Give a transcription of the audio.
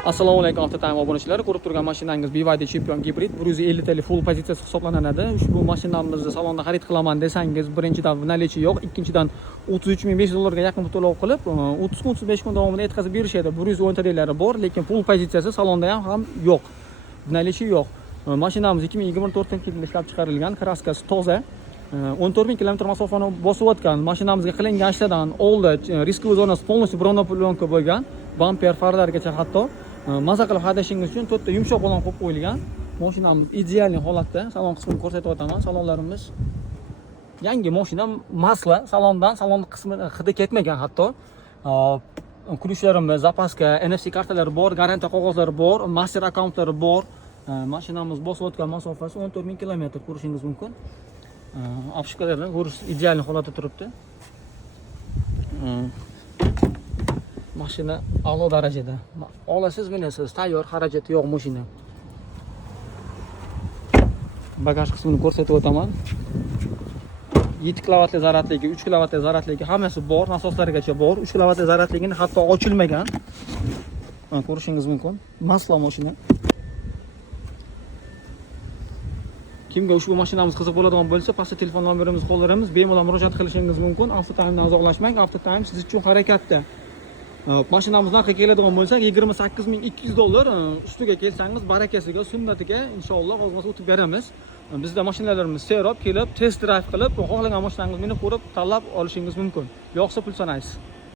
Assalomu alaykum Avtotime obunachilari. Ko'rib turgan mashinangiz BYD Champion Hybrid 150 tl full pozitsiyasi hisoblanadi. Ushbu mashinamizni salonda xarid qilaman desangiz, birinchidan nalichi yo'q, ikkinchidan 33.500 dollarga yaqin to'lov qilib, 30 kun 35 kun davomida yetkazib berishadi. 110 tllari bor, lekin full pozitsiyasi salonda ham yo'q. Nalichi yo'q. Mashinamiz 2024-yilda ishlab chiqarilgan, kraskasi toza. 14.000 km masofani bosib o'tgan. Mashinamizga qilingan ishlardan oldi riskovый zonasi полностью bronoplyonka bo'lgan. Bamper farlargacha hatto maza qilib haydashingiz uchun to'rtta yumshoq balon qo'yib qo'yilgan. Mashinamiz ideal holatda. Salon qismini ko'rsatib o'taman. Salonlarimiz yangi mashina, masla, salon qismi hidi ketmagan hatto. Kulishlarimiz, zapaska, NFC kartalari bor, garantiya qog'ozlari bor, master akkauntlari bor. Mashinamiz bosib o'tgan masofasi 14.000 km ko'rishingiz mumkin. Obshkalarni ko'rish ideal holatda turibdi. Mashina a'lo darajada. Olasiz, minasiz, tayyor, xarajati yo'q mashina. Bagaj qismini ko'rsatib o'taman. 7 kilovatli zaryadligi, 3 kilovatli zaryadligi hammasi bor, nasoslarigacha bor. 3 kilovatli zaryadligini hatto ochilmagan. Ko'rishingiz mumkin. Masla mashina. Kimga ushbu mashinamiz qiziq bo'ladigan bo'lsa, pastda telefon nomerimizni qoldiramiz, bemalol murojaat qilishingiz mumkin. Avtotime'dan uzoqlashmang, Avtotime siz uchun harakatda. Mashinamiz narxiga keladigan bo'lsak, 28.200 dollar. Ustiga kelsangiz, barakasiga, sunnatiga inshaalloh o'zimiz o'tib beramiz. Bizda mashinalarimiz serob kelib, test drive qilib, xohlagan mashinangizni minib ko'rib, tanlab olishingiz mumkin. Yo'qsa pul sanaysiz.